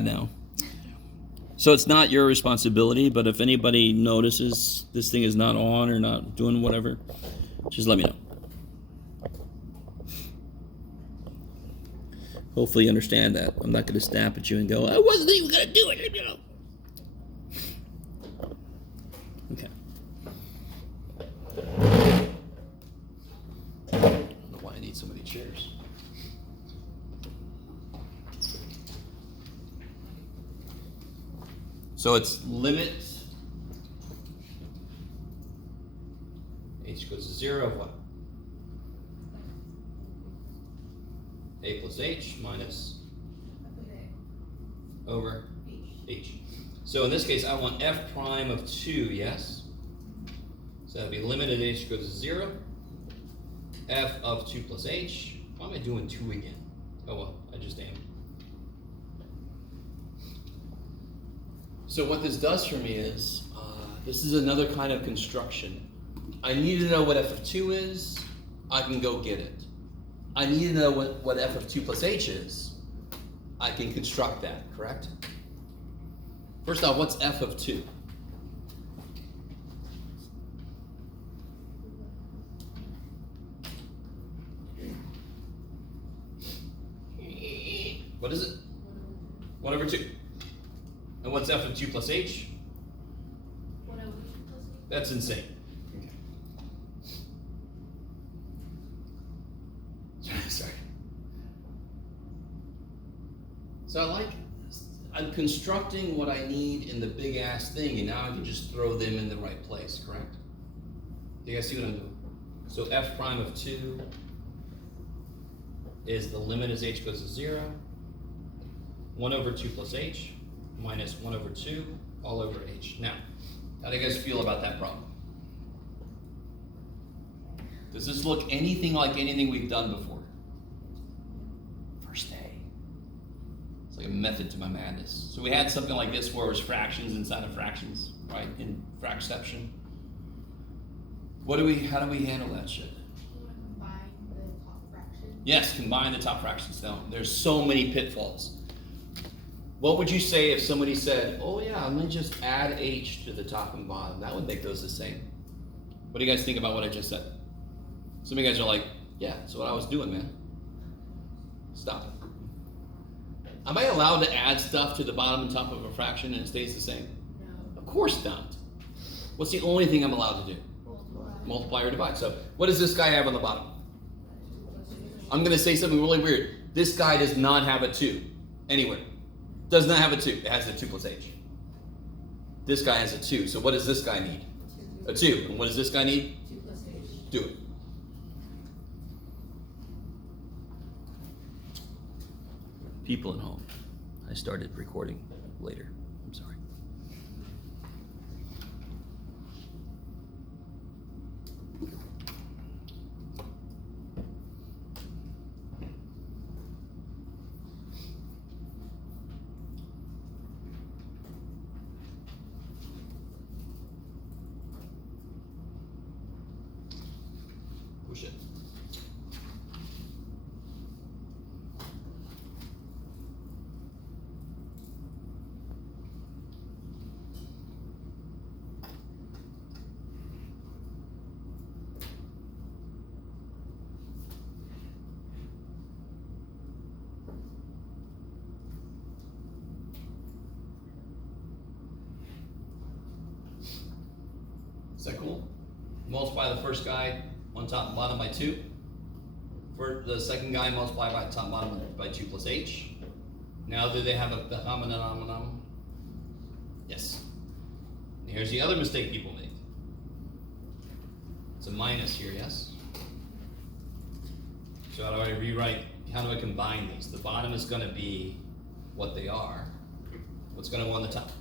now. So it's not your responsibility, but if anybody notices this thing is not on or not doing whatever, just let me know. Hopefully you understand that. I'm not going to snap at you and go, I wasn't even going to do it, you know. Okay. I don't know why I need so many chairs. So it's limit h goes to 0 of what? A plus h minus over h. So in this case, I want f prime of 2, yes? So that would be limit at h goes to 0. F of 2 plus h. Why am I doing 2 again? Oh well, I just am. So what this does for me is, this is another kind of construction. I need to know what f of 2 is. I can go get it. I need to know what f of 2 plus h is. I can construct that, correct? First off, what's f of 2? What is it? 1 over 2. And what's f of 2 plus h? 1 over 2 plus h. That's insane. Okay. Sorry. So I'm constructing what I need in the big ass thing, and now I can just throw them in the right place, correct? Do you guys see what I'm doing? So f prime of 2 is the limit as h goes to 0. 1 over 2 plus h minus 1 over 2 all over h. Now, how do you guys feel about that problem? Does this look anything like anything we've done before? First day. It's like a method to my madness. So we had something like this where it was fractions inside of fractions, right? In fractception. How do we handle that shit? You want to combine the top fraction? Yes, combine the top fractions. Now, there's so many pitfalls. What would you say if somebody said, oh yeah, let me just add h to the top and bottom? That would make those the same. What do you guys think about what I just said? Some of you guys are like, yeah, that's what I was doing, man. Stop it. Am I allowed to add stuff to the bottom and top of a fraction and it stays the same? No. Of course not. What's the only thing I'm allowed to do? Multiply. Multiply or divide. So what does this guy have on the bottom? I'm going to say something really weird. This guy does not have a 2 anywhere. Does not have a 2. It has a 2 plus h. This guy has a 2. So what does this guy need? 2. A 2. And what does this guy need? 2 plus h. Do it. People at home. I started recording later. I'm sorry. Push it. Is that cool? Multiply the first guy on top and bottom by 2. For the second guy, multiply by top and bottom by 2 plus h. Now, do they have a denominator? Yes. And here's the other mistake people make. It's a minus here, yes? So how do I rewrite, how do I combine these? The bottom is going to be what they are. What's going to go on the top?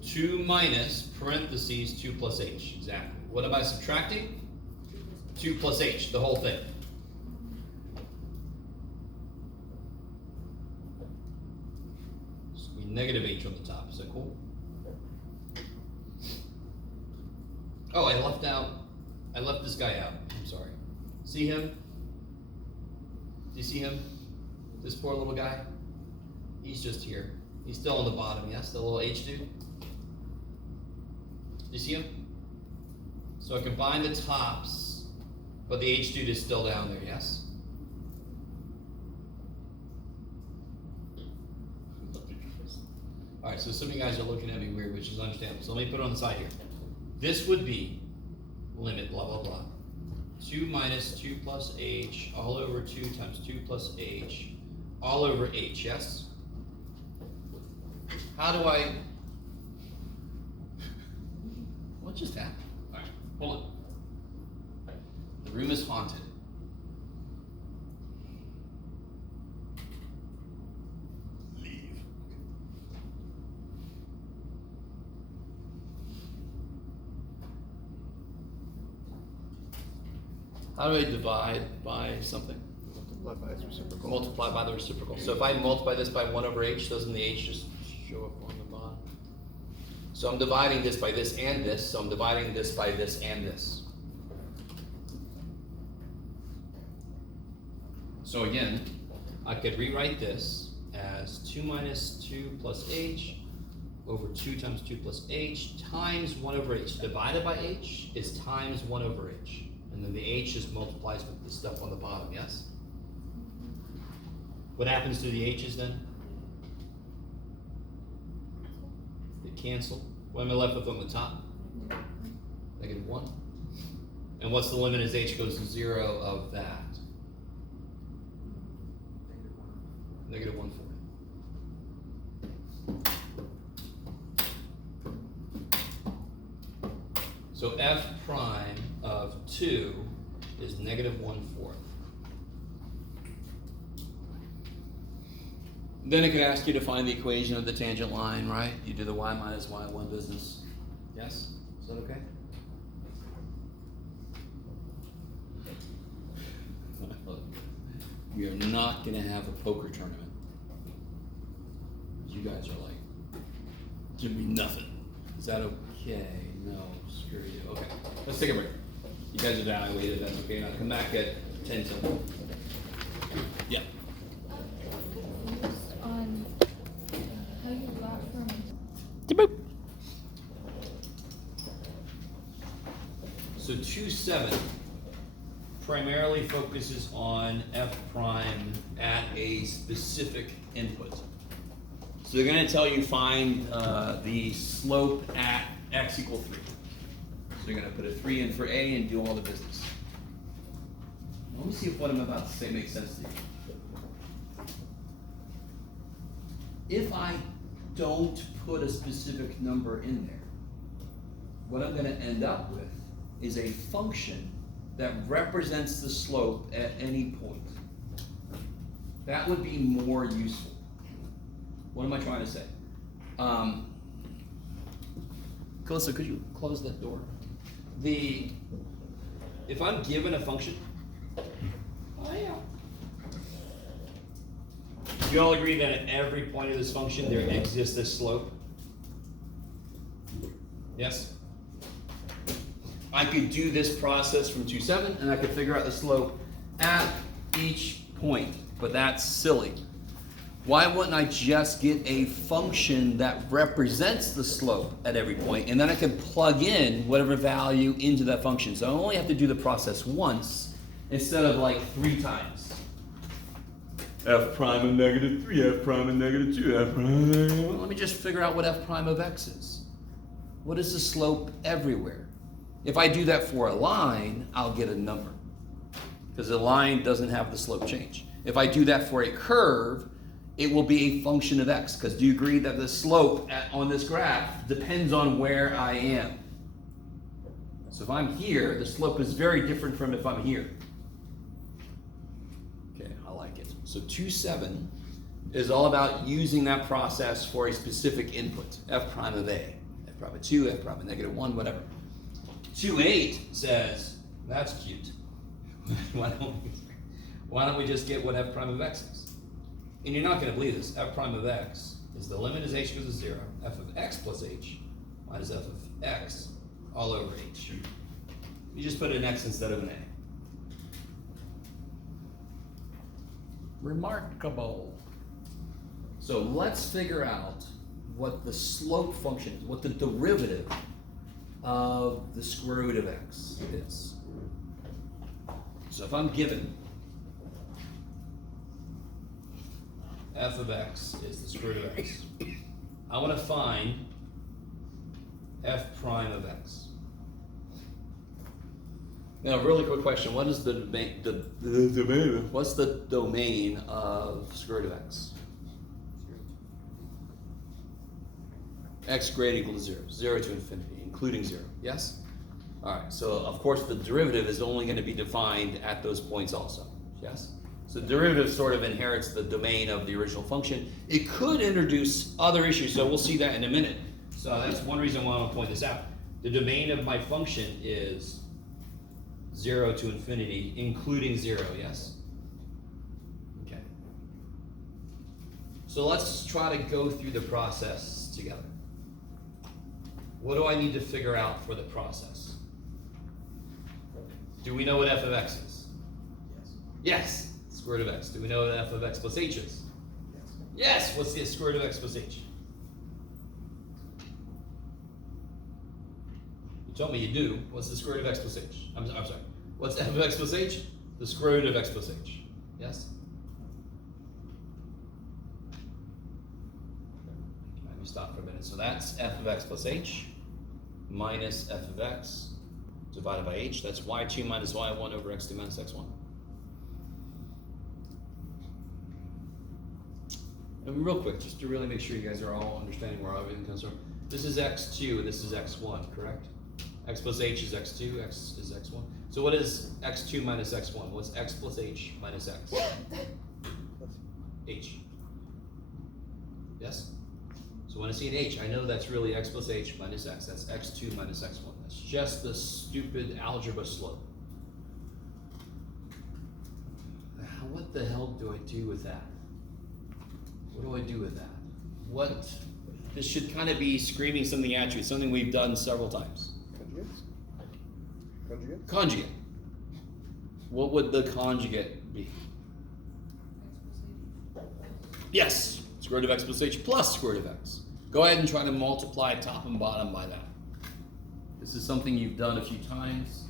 It's 2 minus parentheses 2 plus h, exactly. What am I subtracting? 2 plus h, the whole thing. So we negative h on the top, is that cool? Oh, I left this guy out, I'm sorry. See him? you see him? This poor little guy? He's just here. He's still on the bottom, yes? The little H dude? Do you see him? So I combine the tops, but the H dude is still down there, yes? Alright, so some of you guys are looking at me weird, which is understandable. So let me put it on the side here. This would be limit blah blah blah. 2 minus 2 plus H all over 2 times 2 plus H all over H, yes? How do I... What just happened? Alright, hold on. The room is haunted. Leave. How do I divide by something? Multiply by its reciprocal. Multiply by the reciprocal. So if I multiply this by 1 over H, doesn't the H just show up on the bottom? So I'm dividing this by this and this, so I'm dividing this by this and this. So again, I could rewrite this as 2 minus 2 plus H over 2 times 2 plus H times 1 over H. Divided by H is times 1 over H. And then the H just multiplies with the stuff on the bottom, yes? What happens to the H's then? They cancel. What am I left with on the top? -1. And what's the limit as H goes to 0 of that? -1/4. So f prime of 2 is -1/4. Then it could ask you to find the equation of the tangent line, right? You do the y minus y1 business. Yes? Is that okay? We are not going to have a poker tournament. You guys are like, give me nothing. Is that okay? No, screw you. Okay, let's take a break. You guys are evaluated, that's okay. Now come back at 10 till. Yeah. On how you got from So 2-7 primarily focuses on f prime at a specific input. So they're going to tell you find the slope at x equal 3. So you're going to put a 3 in for A and do all the business. Let me see if what I'm about to say makes sense to you. If I don't put a specific number in there, what I'm going to end up with is a function that represents the slope at any point. That would be more useful. What am I trying to say? Calissa, could you close that door? If I'm given a function, oh yeah. Do you all agree that at every point of this function there exists a slope? Yes? I could do this process from 2-7 and I could figure out the slope at each point, but that's silly. Why wouldn't I just get a function that represents the slope at every point, and then I can plug in whatever value into that function? So I only have to do the process once instead of like 3 times. F prime of -3, F prime of -2, F prime of -1. Well, let me just figure out what F prime of x is. What is the slope everywhere? If I do that for a line, I'll get a number, because the line doesn't have the slope change. If I do that for a curve, it will be a function of x, because do you agree that the slope on this graph depends on where I am? So if I'm here, the slope is very different from if I'm here. Okay, I like it. So 2-7 is all about using that process for a specific input, f prime of a, f prime of 2, f prime of -1, whatever. 2-8 says, that's cute. Why don't we just get what f prime of x is? And you're not going to believe this. F prime of x is the limit as h goes to 0, f of x plus h minus f of x all over h. You just put an x instead of an a. Remarkable. So let's figure out what the slope function is, what the derivative of the square root of x is. So if I'm given f of x is the square root of x, I want to find f prime of x. Now, really quick question: what is the domain? What's the domain of square root of x? X greater than equal to 0, 0 to infinity, including 0. Yes? All right. So of course the derivative is only going to be defined at those points also. Yes? So the derivative sort of inherits the domain of the original function. It could introduce other issues, so we'll see that in a minute. So that's one reason why I want to point this out. The domain of my function is 0 to infinity, including 0, yes? Okay. So let's try to go through the process together. What do I need to figure out for the process? Do we know what f of x is? Yes. Square root of x. Do we know what f of x plus h is? Yes. What's the square root of x plus h? You told me you do. What's the square root of x plus h? I'm sorry. What's f of x plus h? The square root of x plus h. Yes? Let me stop for a minute. So that's f of x plus h minus f of x divided by h. That's y2 minus y1 over x2 minus x1. And real quick, just to really make sure you guys are all understanding where everything comes from. This is x2 and this is x1, correct? X plus h is x2, x is x1. So what is x2 minus x1? What's x plus h minus x? H. Yes? So when I see an h, I know that's really x plus h minus x. That's x2 minus x1. That's just the stupid algebra slope. What the hell do I do with that? What do I do with that? What? This should kind of be screaming something at you. It's something we've done several times. Conjugate? Conjugate. What would the conjugate be? Yes. Square root of x plus h plus square root of x. Go ahead and try to multiply top and bottom by that. This is something you've done a few times.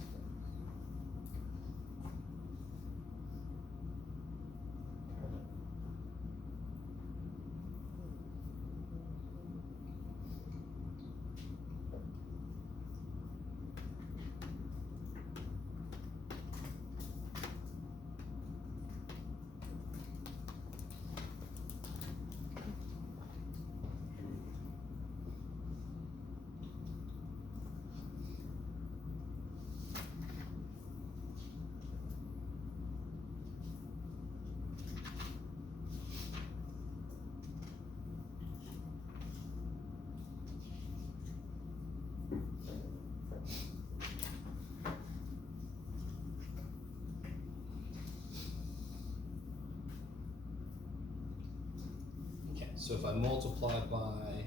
So if I multiply by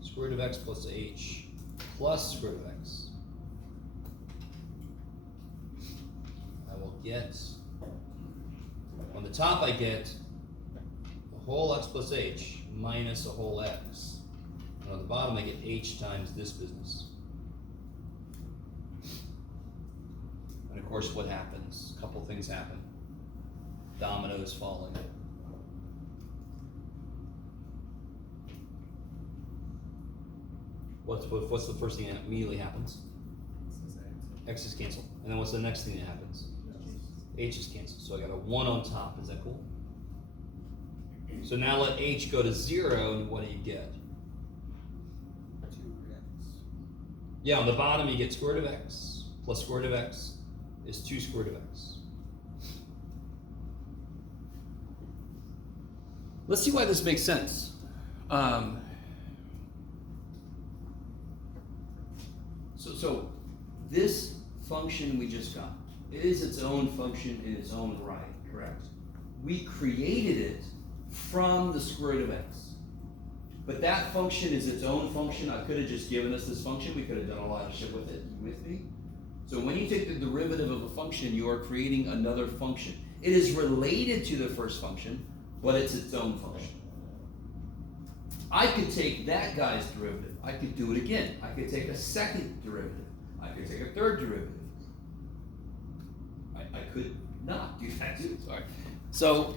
square root of x plus h plus square root of x, I will get, on the top I get a whole x plus h minus a whole x. And on the bottom I get h times this business. And of course what happens? A couple things happen. Dominoes falling. What's the first thing that immediately happens? X is canceled. And then what's the next thing that happens? H is canceled. So I got a 1 on top. Is that cool? So now let h go to 0, and what do you get? 2x. Yeah, on the bottom you get square root of x plus square root of x is 2 square root of x. Let's see why this makes sense. So this function we just got is its own function in its own right, correct? We created it from the square root of x. But that function is its own function. I could have just given us this function. We could have done a lot of shit with it. You with me? So when you take the derivative of a function, you are creating another function. It is related to the first function, but it's its own function. I could take that guy's derivative. I could do it again. I could take a second derivative. I could take a third derivative. I could not do that too, sorry. So,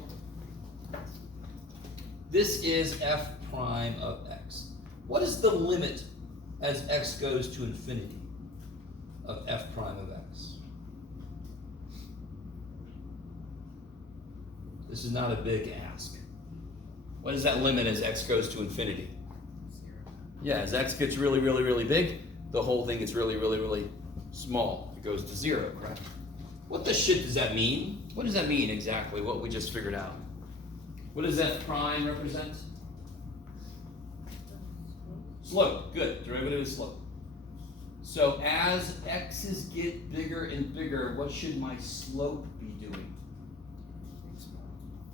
this is f prime of x. What is the limit as x goes to infinity of f prime of x? This is not a big ask. What is that limit as x goes to infinity? 0. Yeah, as x gets really, really, really big, the whole thing gets really, really, really small. It goes to 0, correct? What the shit does that mean? What does that mean exactly, what we just figured out? What does f prime represent? Slope, good. Derivative is slope. So as x's get bigger and bigger, what should my slope be doing?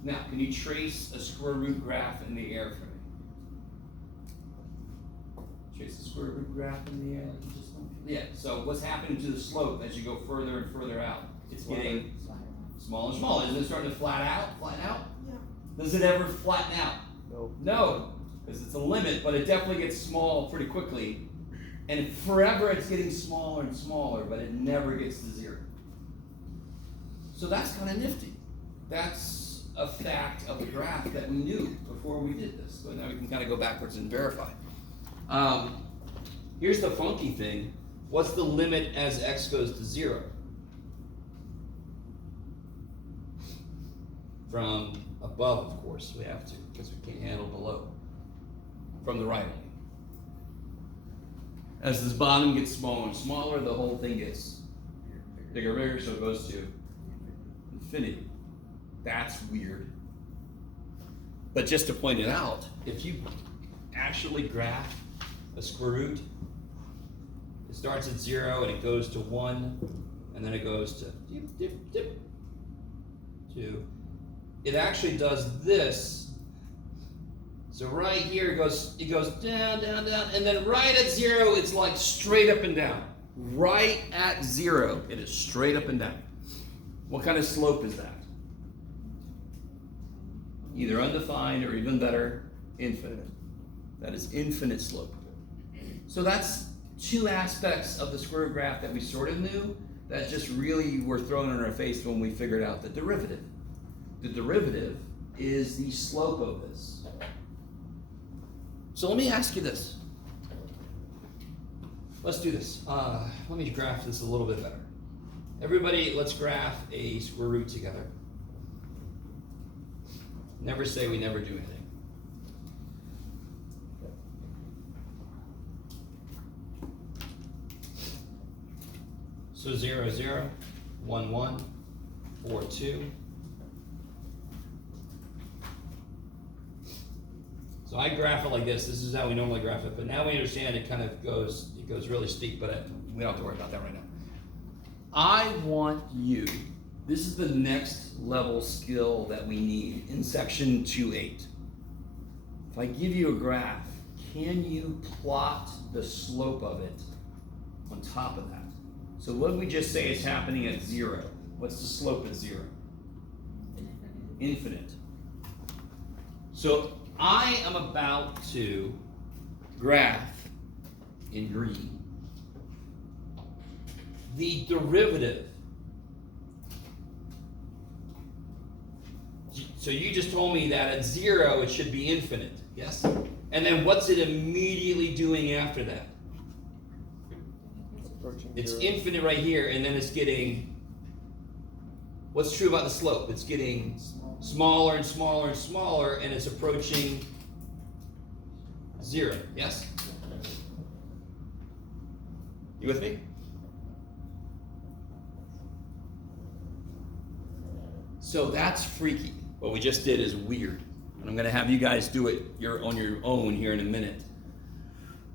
Now, can you trace a square root graph in the air for me? Trace a square root graph in the air like you just went through? Yeah, so what's happening to the slope as you go further and further out? It's getting smaller and smaller. Isn't it starting to flatten out? Yeah. Does it ever flatten out? No. No, because it's a limit, but it definitely gets small pretty quickly. And forever it's getting smaller and smaller, but it never gets to 0. So that's kind of nifty. That's a fact of the graph that we knew before we did this. So now we can kind of go backwards and verify. Here's the funky thing. What's the limit as x goes to 0? From above, of course, we have to, because we can't handle below. From the right. As this bottom gets smaller and smaller, the whole thing gets bigger and bigger, so it goes to infinity. That's weird. But just to point it out, if you actually graph a square root, it starts at 0 and it goes to 1, and then it goes to dip, dip, dip, 2. It actually does this. So right here it goes down, down, down, and then right at 0 it's like straight up and down. Right at 0 it is straight up and down. What kind of slope is that? Either undefined or even better, infinite. That is infinite slope. So that's two aspects of the square root graph that we sort of knew that just really were thrown in our face when we figured out the derivative. The derivative is the slope of this. So let me ask you this. Let's do this. Let me graph this a little bit better. Everybody, let's graph a square root together. Never say we never do anything. So 0, 0, 1, 1, 4, 2. So I graph it like this. This is how we normally graph it, but now we understand it kind of goes really steep, but we don't have to worry about that right now. I want you, this is the next level skill that we need in section 2.8. If I give you a graph, can you plot the slope of it on top of that? So what did we just say is happening at 0? What's the slope at 0? Infinite. So I am about to graph in green the derivative. So you just told me that at 0 it should be infinite, yes? And then what's it immediately doing after that? It's infinite right here, and then it's getting, what's true about the slope? It's getting smaller and smaller and smaller, and it's approaching 0, yes? You with me? So that's freaky. What we just did is weird. And I'm going to have you guys do it on your own here in a minute.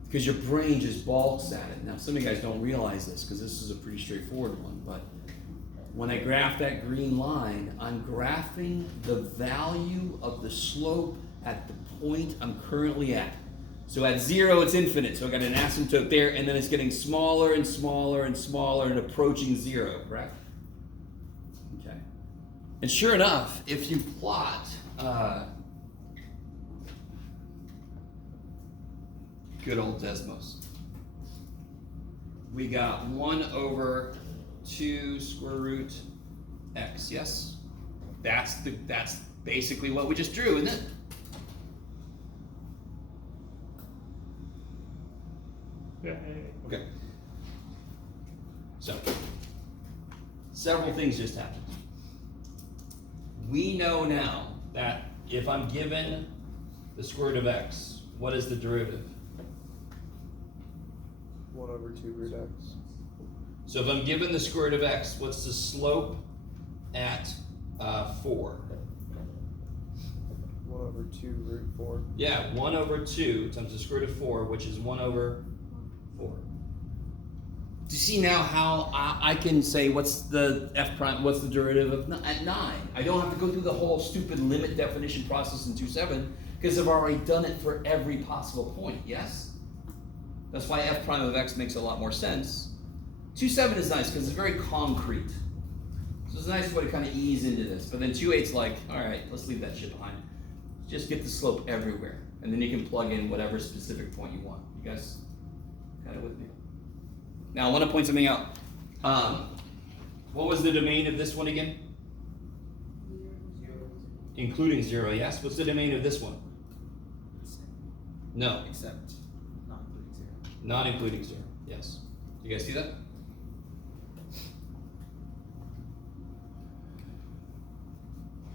Because your brain just balks at it. Now, some of you guys don't realize this because this is a pretty straightforward one. But when I graph that green line, I'm graphing the value of the slope at the point I'm currently at. So at 0, it's infinite. So I got an asymptote there, and then it's getting smaller and smaller and smaller and approaching 0, correct? Okay. And sure enough, if you plot good old Desmos, we got 1 over 2 square root x, yes? That's basically what we just drew, isn't it? Yeah. Okay. So, several things just happened. We know now that if I'm given the square root of x, what is the derivative? 1 over 2 root x. So if I'm given the square root of x, what's the slope at 4? 1 over 2 root 4. Yeah, 1 over 2 times the square root of 4, which is 1 over 4. Do you see now how I can say what's the f prime, what's the derivative of at 9? I don't have to go through the whole stupid limit definition process in 2.7 because I've already done it for every possible point, yes? That's why f prime of x makes a lot more sense. 2.7 is nice because it's very concrete. So it's a nice way to kind of ease into this. But then 2.8's like, all right, let's leave that shit behind. Just get the slope everywhere. And then you can plug in whatever specific point you want. You guys kind of with me? Now I want to point something out. What was the domain of this one again? 0. Including 0, yes? What's the domain of this one? No. Except not including 0. Not including 0, yes. You guys see that?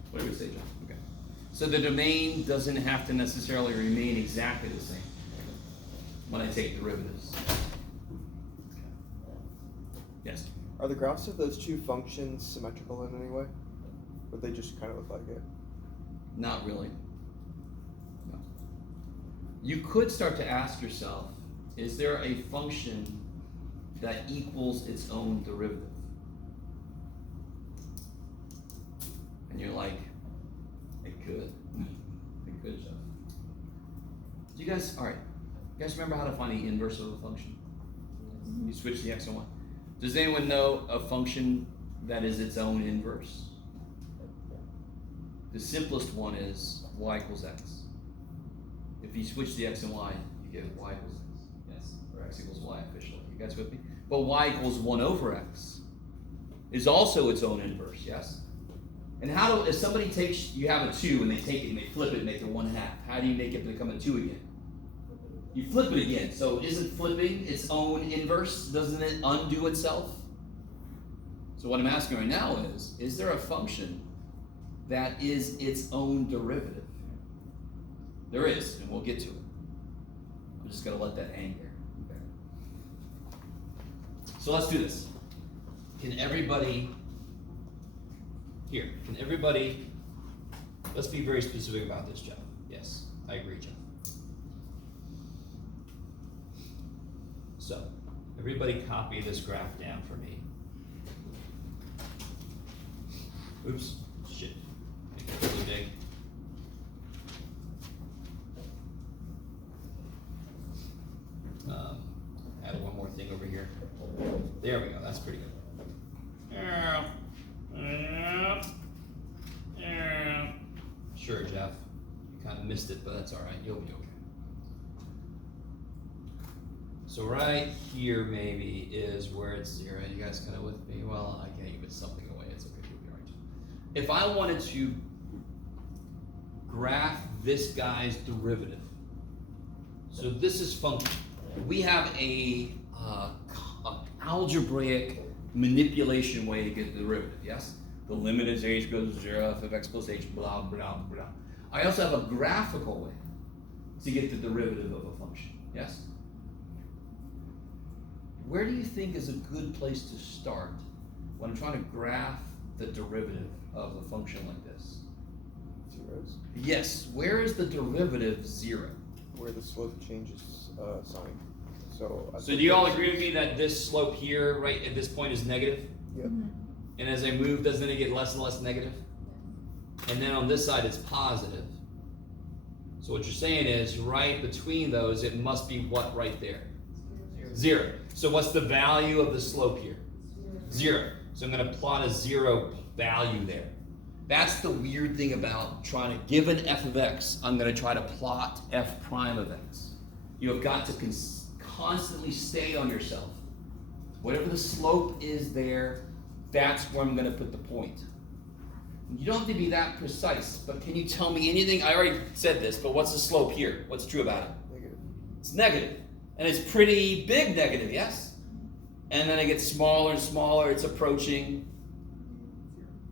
What do we say, John? Okay. So the domain doesn't have to necessarily remain exactly the same when I take derivatives. Yes? Are the graphs of those two functions symmetrical in any way? Would they just kind of look like it? Not really. No. You could start to ask yourself, is there a function that equals its own derivative? And you're like, it could. It could, Jeff. Do you guys, all right, you guys remember how to find the inverse of a function? You switch the x and y. Does anyone know a function that is its own inverse? The simplest one is y equals x. If you switch the x and y, you get y equals x. Yes, or x equals y officially. You guys with me? But y equals 1 over x is also its own inverse, yes? And how do, if somebody takes, you have a 2 and they take it and they flip it and make it 1/2, how do you make it become a 2 again? You flip it again. So isn't flipping its own inverse? Doesn't it undo itself? So what I'm asking right now is there a function that is its own derivative? There is, and we'll get to it. I'm just gonna let that hang there. Okay. So let's do this. Can everybody, let's be very specific about this, Jeff. Yes, I agree, Jeff. So, everybody copy this graph down for me. Oops, shit. Make it really big. Add one more thing over here. There we go, that's pretty good. Sure, Jeff. You kind of missed it, but that's all right. You'll be okay. So right here maybe is where it's 0. You guys kind of with me? Well, I can't give something away. It's okay. You'll be all right. If I wanted to graph this guy's derivative, so this is function. We have a algebraic manipulation way to get the derivative, yes? The limit as h goes to 0, f of x plus h, blah, blah, blah. I also have a graphical way to get the derivative of a function, yes? Where do you think is a good place to start when I'm trying to graph the derivative of a function like this? Zeros. Yes, where is the derivative 0? Where the slope changes sign. So So do you all agree with me that this slope here, right at this point, is negative? Yep. And as I move, doesn't it get less and less negative? And then on this side, it's positive. So what you're saying is, right between those, it must be what right there? 0. So what's the value of the slope here? 0. So I'm going to plot a 0 value there. That's the weird thing about trying to give an f of x. I'm going to try to plot f prime of x. You have got to constantly stay on yourself. Whatever the slope is there, that's where I'm going to put the point. You don't have to be that precise, but can you tell me anything? I already said this, but what's the slope here? What's true about it? Negative. It's negative. And it's pretty big negative, yes? And then it gets smaller and smaller. It's approaching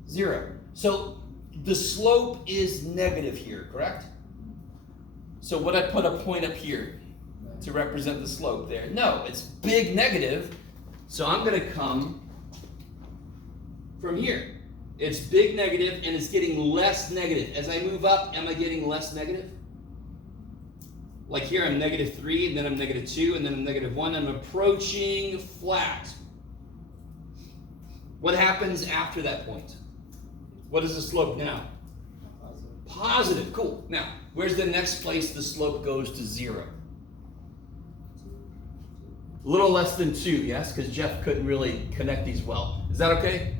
0. So the slope is negative here, correct? So would I put a point up here to represent the slope there? No, it's big negative. So I'm going to come from here. It's big negative and it's getting less negative. As I move up, am I getting less negative? Like here I'm -3, and then I'm -2, and then I'm -1. I'm approaching flat. What happens after that point? What is the slope now? Positive. Cool. Now, where's the next place the slope goes to 0? A little less than 2, yes? Because Jeff couldn't really connect these well. Is that okay?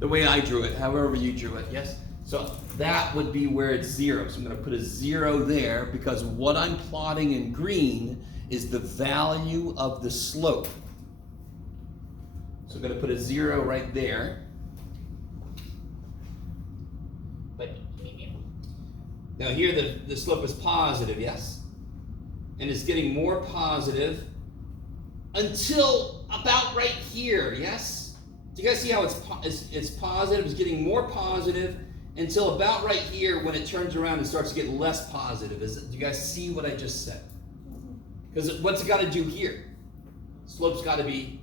The way I drew it, however you drew it, yes? So that would be where it's 0. So I'm going to put a 0 there because what I'm plotting in green is the value of the slope. So I'm going to put a 0 right there. Now here the slope is positive, yes? And it's getting more positive until about right here, yes? Do you guys see how it's positive? It's getting more positive until about right here when it turns around and starts to get less positive. Do you guys see what I just said? Because what's it got to do here? Slope's got to be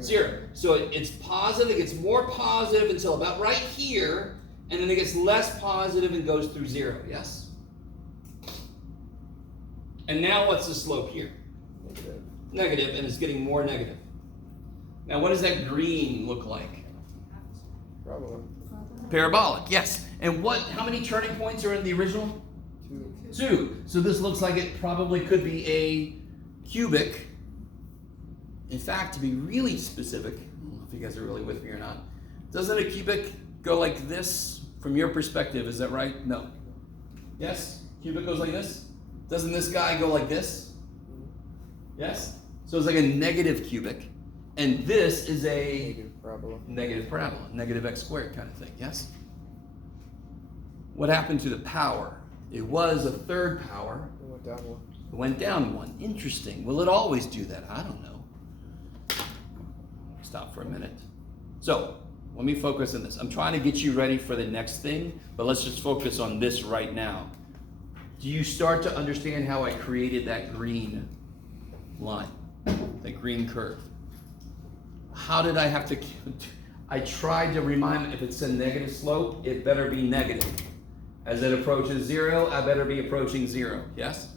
0. So it's positive, it gets more positive until about right here, and then it gets less positive and goes through 0, yes? And now what's the slope here? Negative. Negative, and it's getting more negative. Now what does that green look like? Parabolic. Parabolic, yes. And how many turning points are in the original? 2. 2. So this looks like it probably could be a cubic. In fact, to be really specific, I don't know if you guys are really with me or not, doesn't a cubic go like this from your perspective? Is that right? No. Yes? Cubic goes like this? Doesn't this guy go like this? Yes? So it's like a negative cubic. And this is a Negative parabola. negative x squared kind of thing, yes? What happened to the power? It was a third power. It went down 1. It went down 1. Interesting. Will it always do that? I don't know. Stop for a minute. So, let me focus on this. I'm trying to get you ready for the next thing, but let's just focus on this right now. Do you start to understand how I created that green line, that green curve? How did I have to, I tried to remind, if it's a negative slope, it better be negative. As it approaches 0, I better be approaching 0, yes?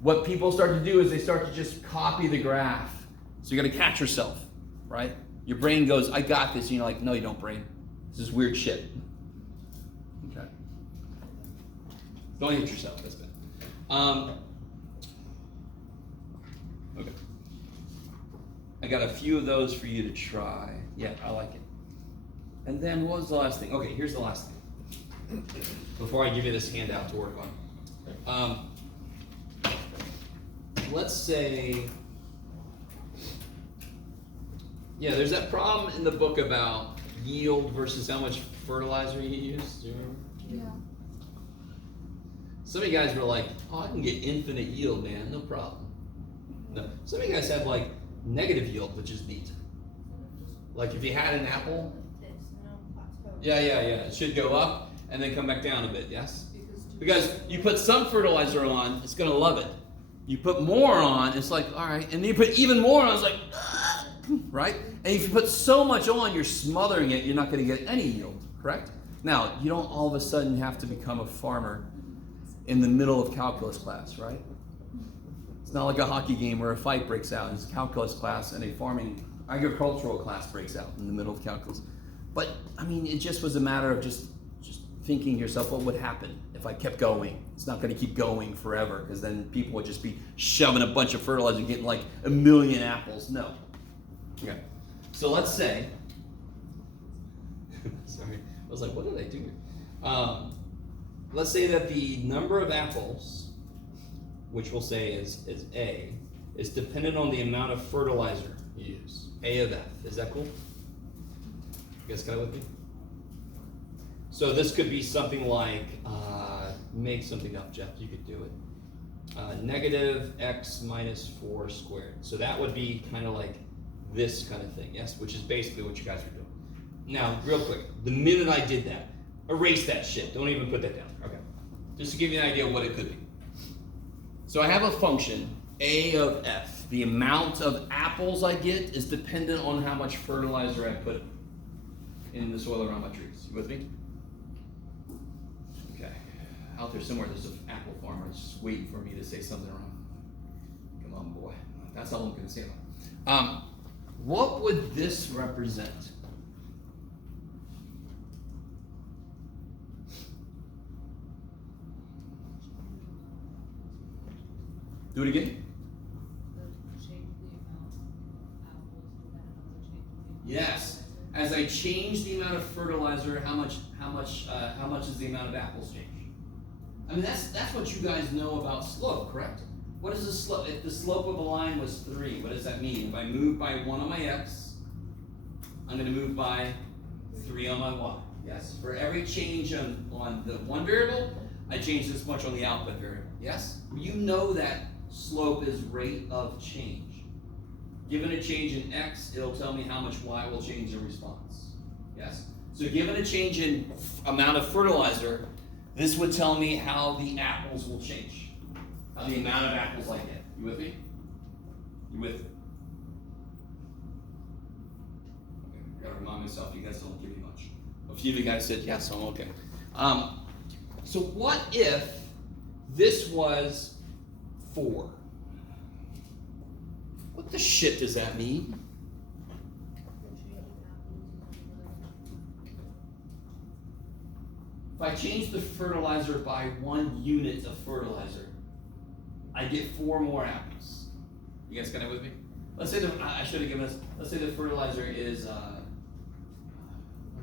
What people start to do is they start to just copy the graph. So you gotta catch yourself, right? Your brain goes, I got this, and you're like, no you don't, brain. This is weird shit. Okay. Don't hit yourself, that's bad. Okay. I got a few of those for you to try. Yeah, I like it. And then what was the last thing? Okay, here's the last thing. Before I give you this handout to work on. Let's say, yeah, there's that problem in the book about yield versus how much fertilizer you use. Do you remember? Yeah. Some of you guys were like, oh, I can get infinite yield, man, no problem. No, some of you guys have like negative yield, which is neat. Like if you had an apple, yeah, it should go up and then come back down a bit, yes? Because you put some fertilizer on, it's gonna love it. You put more on, it's like, all right, and then you put even more on, it's like, right? And if you put so much on, you're smothering it, you're not gonna get any yield, correct? Now, you don't all of a sudden have to become a farmer in the middle of calculus class, right? It's not like a hockey game where a fight breaks out. It's a calculus class and a agricultural class breaks out in the middle of calculus. But, I mean, it just was a matter of just thinking to yourself, what would happen if I kept going? It's not going to keep going forever, because then people would just be shoving a bunch of fertilizer and getting like 1 million apples. No. Okay. So let's say, sorry, I was like, what did I do here? Let's say that the number of apples, which we'll say is A, is dependent on the amount of fertilizer you use. A of F. Is that cool? You guys got it with me? So this could be something like, make something up, Jeff. You could do it. Negative x minus 4 squared. So that would be kind of like this kind of thing, yes? Which is basically what you guys are doing. Now, real quick, the minute I did that, erase that shit. Don't even put that down. Okay. Just to give you an idea of what it could be. So I have a function, A of F. The amount of apples I get is dependent on how much fertilizer I put in the soil around my trees. You with me? Okay. Out there somewhere, there's an apple farmer just waiting for me to say something wrong. Come on, boy. That's all I'm going to say about it. What would this represent? Do it again. Yes. As I change the amount of fertilizer, how much is the amount of apples change? I mean, that's what you guys know about slope, correct? What is the slope? If the slope of a line was 3, what does that mean? If I move by 1 on my x, I'm going to move by 3 on my y. Yes. For every change on the one variable, I change this much on the output variable. Yes. You know that slope is rate of change. Given a change in x, it'll tell me how much y will change in response. Yes? So given a change in amount of fertilizer, this would tell me how the apples will change. How the amount of apples I get. You with me? You with me? Okay, I gotta remind myself, you guys don't give me much. A few of you guys said yes, so I'm okay. So what if this was 4? What the shit does that mean? If I change the fertilizer by 1 unit of fertilizer, I get 4 more apples. You guys kind of with me? Let's say I should have given us, let's say the fertilizer is, what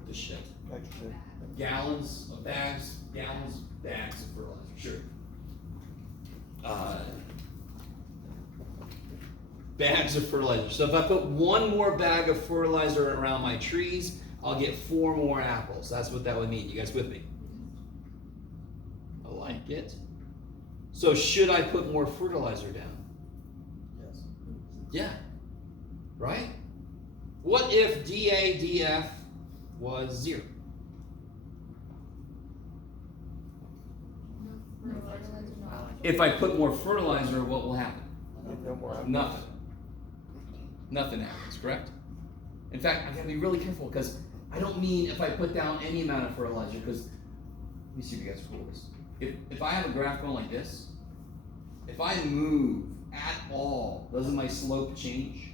the shit? Nitrogen. Gallons of bags, bags of fertilizer, sure. Bags of fertilizer. So if I put 1 more bag of fertilizer around my trees, I'll get 4 more apples. That's what that would mean. You guys with me? I like it. So should I put more fertilizer down? Yes. Yeah. Right? What if DA/DF was 0? If I put more fertilizer, what will happen? No more apples. Nothing. Nothing happens, correct? In fact, I gotta be really careful because I don't mean if I put down any amount of fertilizer, because let me see if you guys are cool with this. If I have a graph going like this, if I move at all, doesn't my slope change?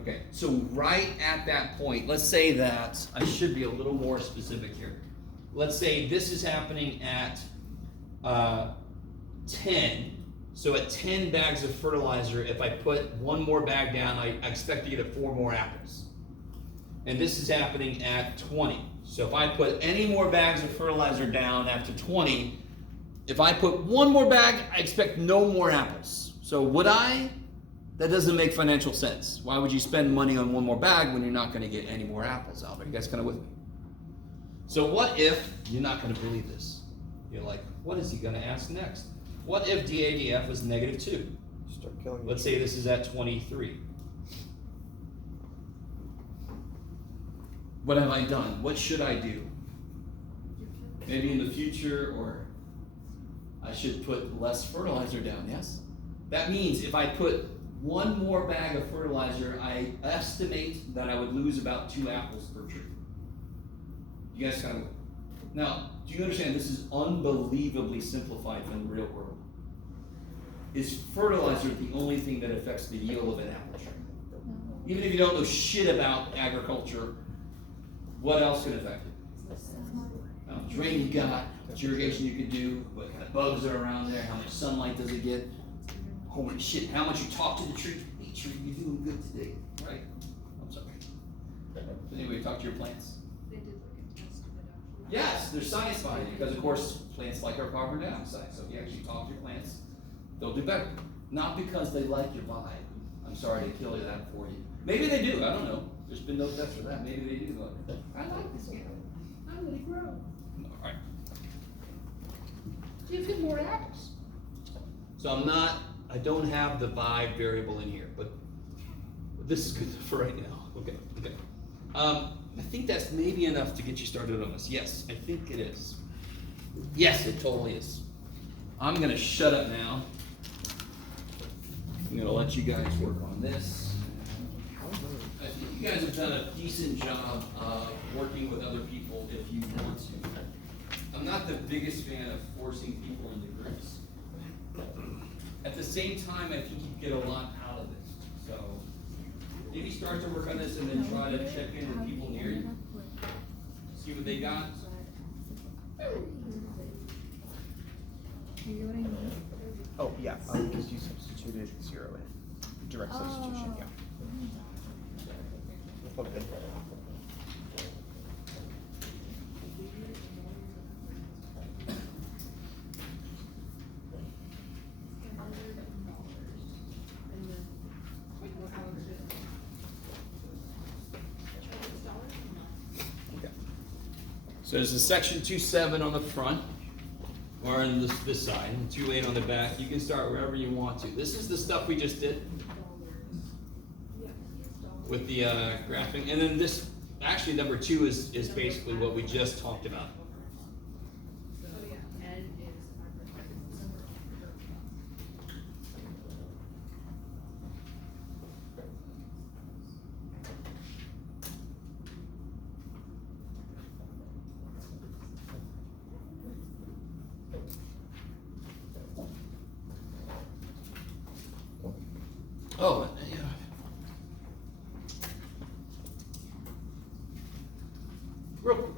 Okay, so right at that point, let's say that, I should be a little more specific here. Let's say this is happening at 10. So at 10 bags of fertilizer, if I put 1 more bag down, I expect to get 4 more apples. And this is happening at 20. So if I put any more bags of fertilizer down after 20, if I put 1 more bag, I expect no more apples. So would I? That doesn't make financial sense. Why would you spend money on 1 more bag when you're not going to get any more apples out? Are you guys kind of with me? So what if, you're not going to believe this. You're like, what is he going to ask next? What if DA/DF was -2? Start killing. Let's say this is at 23. What have I done? What should I do? Maybe in the future, or I should put less fertilizer down, yes? That means if I put 1 more bag of fertilizer, I estimate that I would lose about 2 apples per tree. You guys kind of, now, do you understand this is unbelievably simplified from the real world? Is fertilizer the only thing that affects the yield of an apple tree? Even if you don't know shit about agriculture, what else can affect it? How much rain you got, how much irrigation you could do, what kind of bugs are around there, how much sunlight does it get? Holy shit, how much you talk to the tree. Hey tree, you're doing good today, right? I'm sorry. Anyway, talk to your plants. They did like a test of it actually. Yes, there's science behind it, because of course, plants like our carbon dioxide, so if you actually talk to your plants, they'll do better. Not because they like your vibe. I'm sorry to kill you that for you. Maybe they do, I don't know. There's been no test for that, maybe they do, but I like this guy. I'm gonna grow. Alright. Give him more apples. So I don't have the vibe variable in here, but this is good for right now. Okay. I think that's maybe enough to get you started on this. Yes, I think it is. Yes, it totally is. I'm gonna shut up now. I'm gonna let you guys work on this. I think you guys have done a decent job of working with other people if you want to. I'm not the biggest fan of forcing people into groups. At the same time, I think you get a lot out of it. So maybe start to work on this and then try to check in with people near you. See what they got. Oh, yeah, because you substituted 0 in. Direct substitution, yeah. Okay. So there's a section 2.7 on the front, or on this side, and 2.8 on the back. You can start wherever you want to. This is the stuff we just did with the graphing, and then this, actually number 2 is basically what we just talked about. Oh, yeah.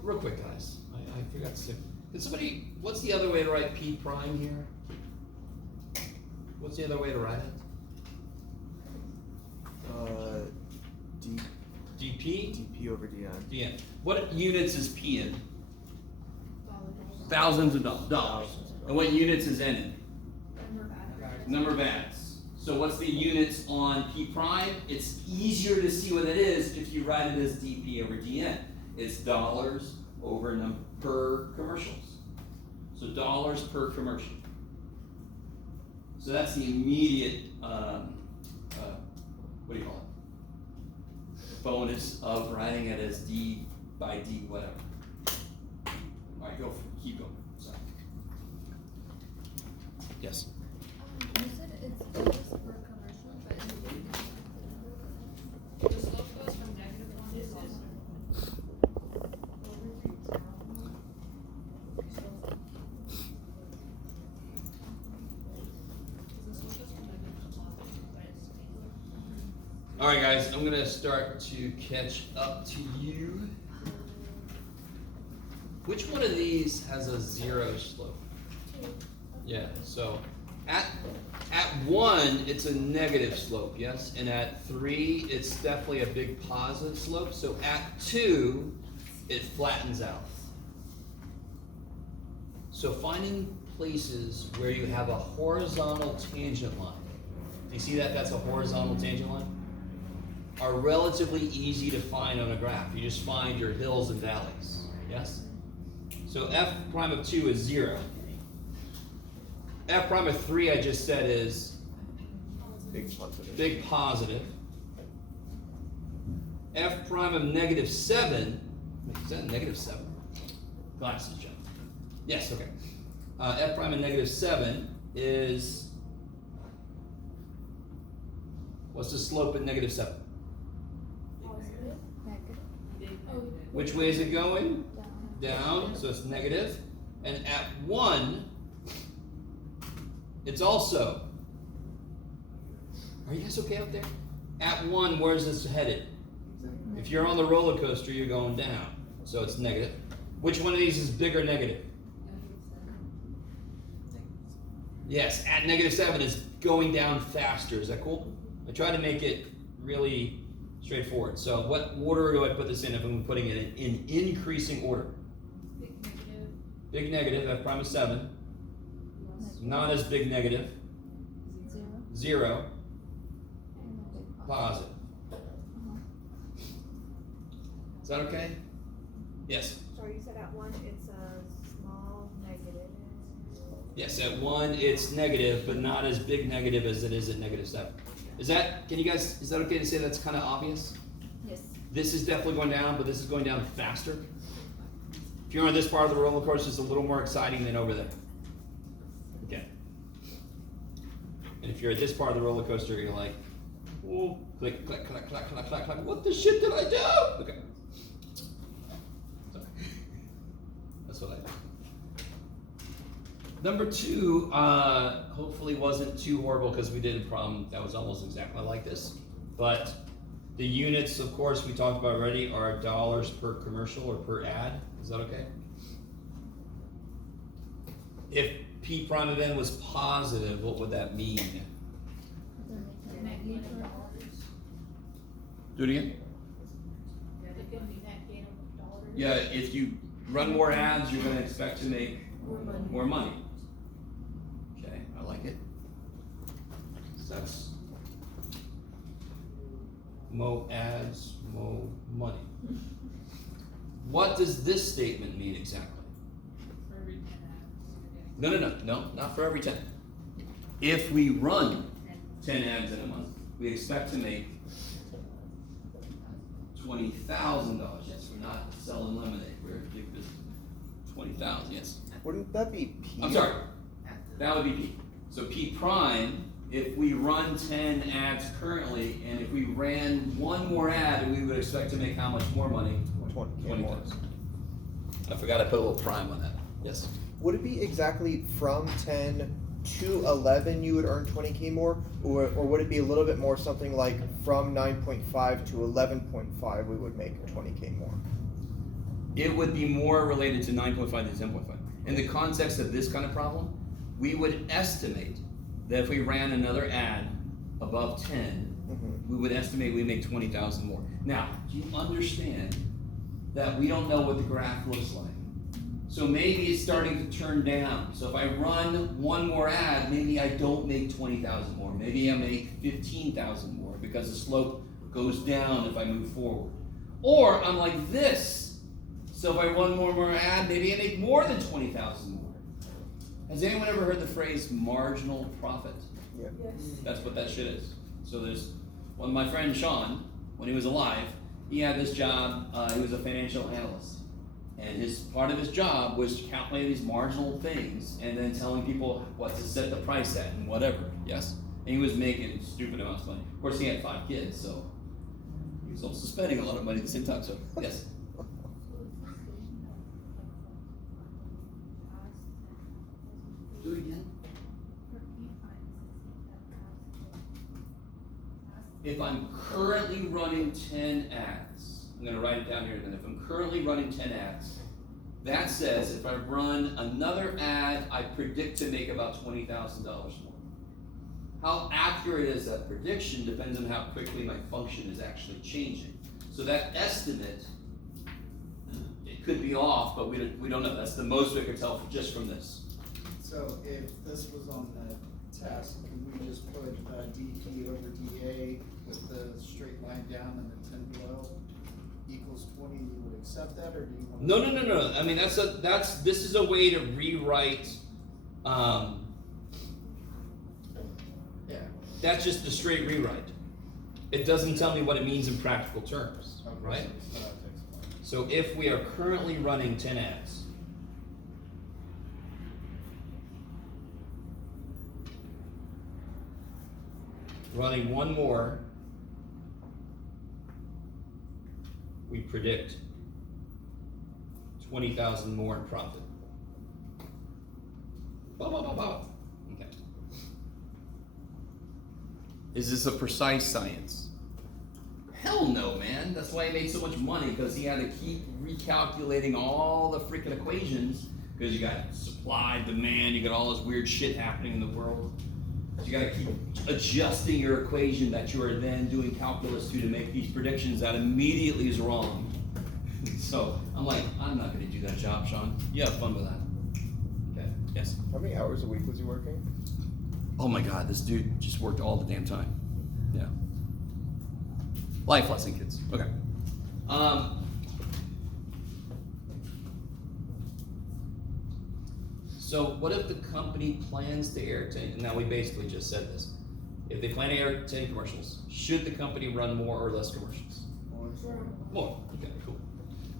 Real quick, guys. I forgot to say. Can somebody, what's the other way to write P prime here? What's the other way to write it? DP? DP over DN. DN. What units is P in? Thousands of dollars. And what units is N in? Number of ads. So what's the units on P prime? It's easier to see what it is if you write it as DP over DN. It's dollars over per commercials. So dollars per commercial. So that's the immediate, what do you call it? Bonus of writing it as D by D, whatever. All right, keep going. Sorry. Yes. You said it's dollars per commercial, but the slope goes from -1 to 1. All right, guys, I'm gonna start to catch up to you. Which one of these has a 0 slope? Yeah, so at 1, it's a negative slope, yes? And at 3, it's definitely a big positive slope. So at 2, it flattens out. So finding places where you have a horizontal tangent line, do you see that? That's a horizontal tangent line? Are relatively easy to find on a graph. You just find your hills and valleys, yes? So f prime of 2 is 0. F prime of 3, I just said, is Big positive. big positive. F prime of -7, is that -7? Glasses, John. Yes, okay. F prime of -7 is, what's the slope at -7? Which way is it going? Down, so it's negative. And at 1, it's also, are you guys okay up there? At 1, where's this headed? If you're on the roller coaster, you're going down, so it's negative. Which one of these is bigger negative? Yes, at -7 is going down faster. Is that cool? I try to make it really straightforward. So what order do I put this in if I'm putting it in increasing order? big negative, f prime is 7. Not as big negative, 0. Positive. Is that okay? Yes. Sorry, you said at 1 it's a small negative. Yes, at 1 it's negative, but not as big negative as it is at -7. Is that, is that okay to say that's kind of obvious? Yes. This is definitely going down, but this is going down faster. If you're on this part of the roller coaster, it's a little more exciting than over there. Okay. And if you're at this part of the roller coaster, you're like, oh, click, click, click, click, click, click, click. What the shit did I do? Okay. Sorry. That's what I did. Number 2, hopefully wasn't too horrible because we did a problem that was almost exactly like this. But the units, of course, we talked about already are dollars per commercial or per ad. Is that okay? If P prime of N was positive, what would that mean? Do it again. Yeah, if you run more ads, you're going to expect to make more money. Okay, I like it. So that's mo ads, mo money. What does this statement mean exactly? No, not for every 10. If we run 10 ads in a month, we expect to make $20,000. Yes, we're not selling lemonade. We're a big business. 20,000. Yes. Wouldn't that be P? I'm sorry. That would be P. So P prime. If we run 10 ads currently, and if we ran one more ad, we would expect to make how much more money? 20,000. I forgot I put a little prime on that. Yes. Would it be exactly from 10 to 11 you would earn 20K more? Or would it be a little bit more something like from 9.5 to 11.5 we would make 20K more? It would be more related to 9.5 than 10.5. In the context of this kind of problem, we would estimate that if we ran another ad above 10, we would estimate we make 20,000 more. Now, do you understand that we don't know what the graph looks like? So maybe it's starting to turn down. So if I run one more ad, maybe I don't make 20,000 more. Maybe I make 15,000 more because the slope goes down if I move forward. Or I'm like this. So if I run one more ad, maybe I make more than 20,000 more. Has anyone ever heard the phrase marginal profit? Yeah. Yes. That's what that shit is. So there's one of my friend Sean, when he was alive, he had this job, he was a financial analyst. And part of his job was calculating these marginal things and then telling people what to set the price at and whatever, yes? And he was making stupid amounts of money. Of course, he had 5 kids, so he was also spending a lot of money at the same time, so yes. Do it again. If I'm currently running 10 ads, I'm going to write it down here then. If I'm currently running 10 ads, that says if I run another ad, I predict to make about $20,000 more. How accurate is that prediction depends on how quickly my function is actually changing. So that estimate, it could be off, but we don't know. That's the most we could tell just from this. So if this was on the test, could we just put DP over DA with the straight line down and the 10 below equals 20? You would accept that, or do you want? No. I mean, this is a way to rewrite. Yeah. That's just a straight rewrite. It doesn't tell me what it means in practical terms, Okay, right? So it's not to explain. So if we are currently running 10 ads, running one more, we predict 20,000 more in profit. Blah, blah, blah, blah. Okay. Is this a precise science? Hell no, man. That's why he made so much money, because he had to keep recalculating all the freaking equations, because you got supply, demand, you got all this weird shit happening in the world. You gotta keep adjusting your equation that you are then doing calculus to make these predictions that immediately is wrong. So I'm like, I'm not gonna do that job, Sean. You have fun with that. Yes. How many hours a week was he working? Oh my God, this dude just worked all the damn time. Yeah. Life lesson, kids. Okay. So what if the company plans to air 10, now we basically just said this. If they plan to air 10 commercials, should the company run more or less commercials? More. Okay, cool.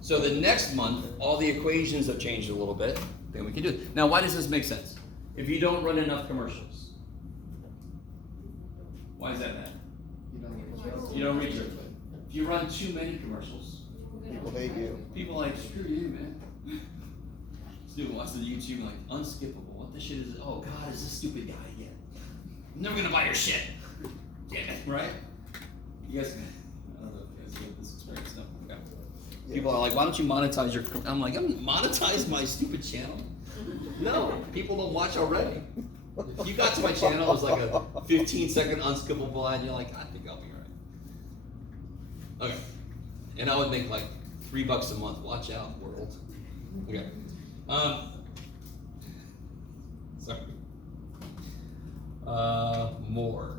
So the next month, all the equations have changed a little bit, then we can do it. Now, why does this make sense? If you don't run enough commercials, why is that bad? You don't reach it. If you run too many commercials, People hate you. people are like, screw you, man. This dude watches the YouTube like, unskippable. What the shit is it? Oh God, is this stupid guy again? I'm never gonna buy your shit. Damn it, right? You guys, I don't know if you guys get this experience now. Okay. People are like, why don't you monetize your, I'm like, I'm monetize my stupid channel? No, people don't watch already. If you got to my channel, it was like a 15-second unskippable ad, and you're like, I think I'll be right. Okay. And I would make like $3 a month. Watch out, world. Okay. Sorry. More.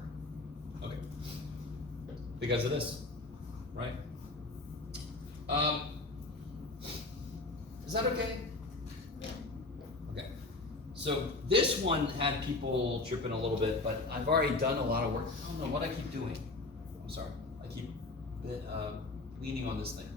Okay. Because of this, right? Is that okay? Okay. So this one had people tripping a little bit, but I've already done a lot of work. I don't know what I keep doing. I'm sorry. I keep leaning on this thing.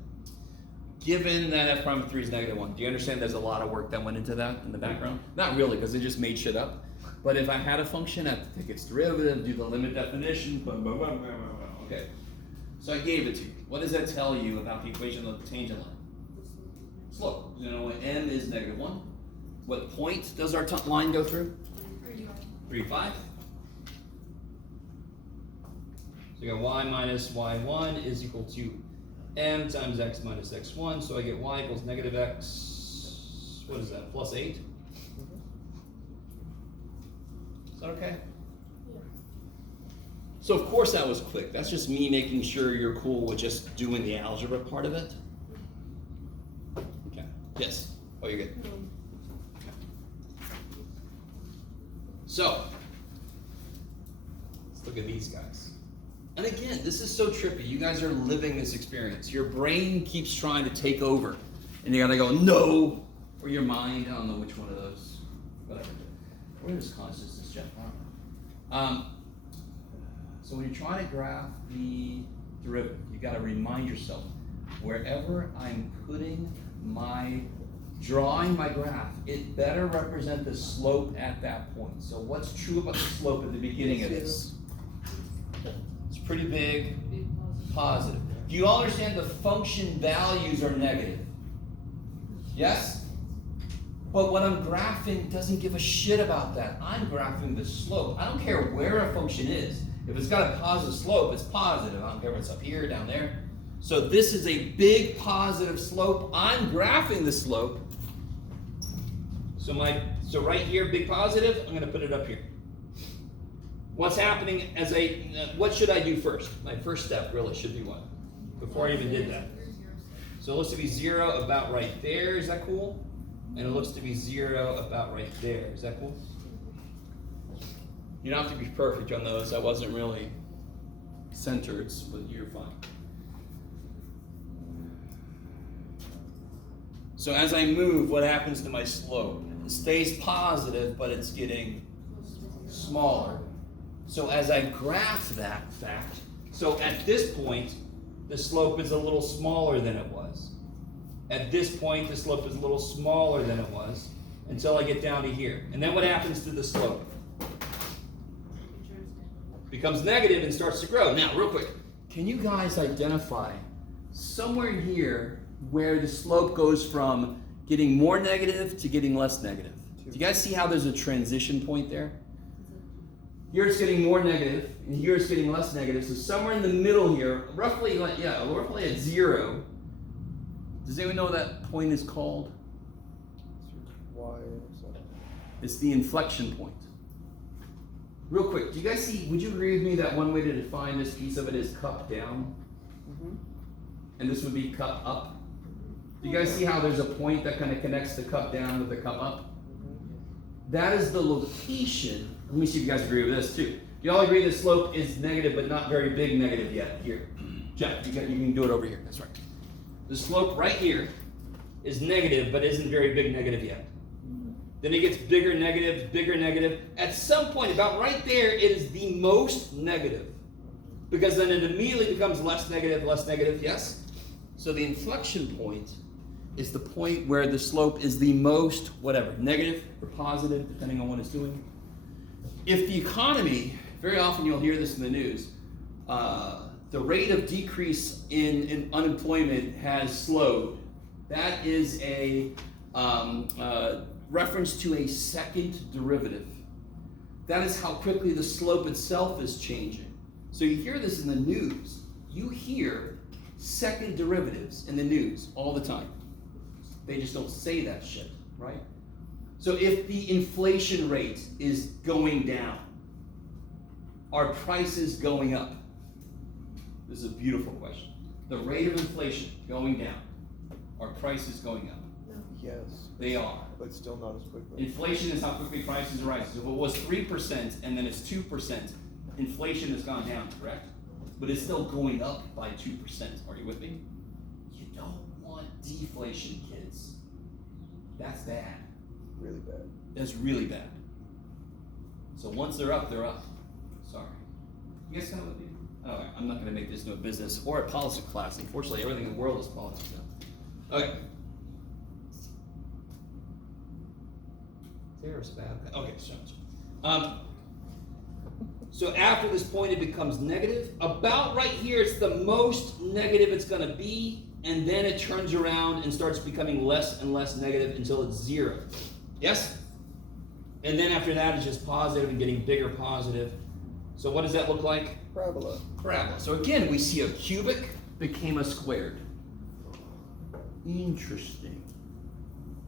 Given that f prime of 3 is -1, do you understand there's a lot of work that went into that in the background? Not really, because they just made shit up. But if I had a function, I have to take its derivative, do the limit definition, blah, blah, blah, blah, blah, blah. Okay. So I gave it to you. What does that tell you about the equation of the tangent line? Slope. You know, m is -1. What point does our line go through? 3, 5. So you got y minus y1 is equal to m times x minus x1. So I get y equals -x, what is that, plus 8? Is that okay? Yeah. So of course that was quick. That's just me making sure you're cool with just doing the algebra part of it. Okay. Yes. Oh, you're good. Okay. So let's look at these guys. And again, this is so trippy. You guys are living this experience. Your brain keeps trying to take over, and you gotta go no, or your mind. I don't know which one of those. Whatever. Where is consciousness, Jeff? I don't know. So when you're trying to graph the derivative, you got to remind yourself, wherever I'm drawing my graph, it better represent the slope at that point. So what's true about the slope at the beginning of this? It's pretty big, positive. Do you all understand the function values are negative? Yes? But what I'm graphing doesn't give a shit about that. I'm graphing the slope. I don't care where a function is. If it's got a positive slope, it's positive. I don't care if it's up here, down there. So this is a big positive slope. I'm graphing the slope. So right here, big positive, I'm gonna put it up here. What's happening what should I do first? My first step really should be what? Before I even did that. So it looks to be 0 about right there. Is that cool? And it looks to be 0 about right there. Is that cool? You don't have to be perfect on those. I wasn't really centered, but you're fine. So as I move, what happens to my slope? It stays positive, but it's getting smaller. So as I graph that fact, so at this point, the slope is a little smaller than it was. At this point, the slope is a little smaller than it was until I get down to here. And then what happens to the slope? Becomes negative and starts to grow. Now, real quick, can you guys identify somewhere here where the slope goes from getting more negative to getting less negative? Do you guys see how there's a transition point there? Here it's getting more negative, and here it's getting less negative. So somewhere in the middle here, roughly at 0. Does anyone know what that point is called? Why is that? It's the inflection point. Real quick, do you guys see, would you agree with me that one way to define this piece of it is cup down? Mm-hmm. And this would be cup up? Do you guys see how there's a point that kind of connects the cup down with the cup up? that is the location. Let me see if you guys agree with this too. Do you all agree the slope is negative, but not very big negative yet? Here, Jeff, you can do it over here. That's right. The slope right here is negative, but isn't very big negative yet. Then it gets bigger negative, bigger negative. At some point, about right there, it is the most negative. Because then it immediately becomes less negative, yes? So the inflection point is the point where the slope is the most, whatever, negative or positive, depending on what it's doing. If the economy, very often you'll hear this in the news, the rate of decrease in unemployment has slowed. That is a reference to a second derivative. That is how quickly the slope itself is changing. So you hear this in the news. You hear second derivatives in the news all the time. They just don't say that shit, right? So if the inflation rate is going down, are prices going up? This is a beautiful question. The rate of inflation going down, are prices going up? Yes, They are. but still not as quickly. Inflation is how quickly prices rise. If it was 3% and then it's 2%, inflation has gone down, correct? But it's still going up by 2%. Are you with me? You don't want deflation, kids. That's bad. Really bad. That's really bad. So once they're up, they're up. Sorry. You guys kind of with me? Oh, I'm not going to make this into a business or a politics class. Unfortunately, everything in the world is politics now. Okay. There's bad. Okay, so after this point, it becomes negative. About right here, it's the most negative it's going to be, and then it turns around and starts becoming less and less negative until it's 0. Yes? And then after that, it's just positive and getting bigger positive. So what does that look like? Parabola. Parabola. So again, we see a cubic became a squared. Interesting.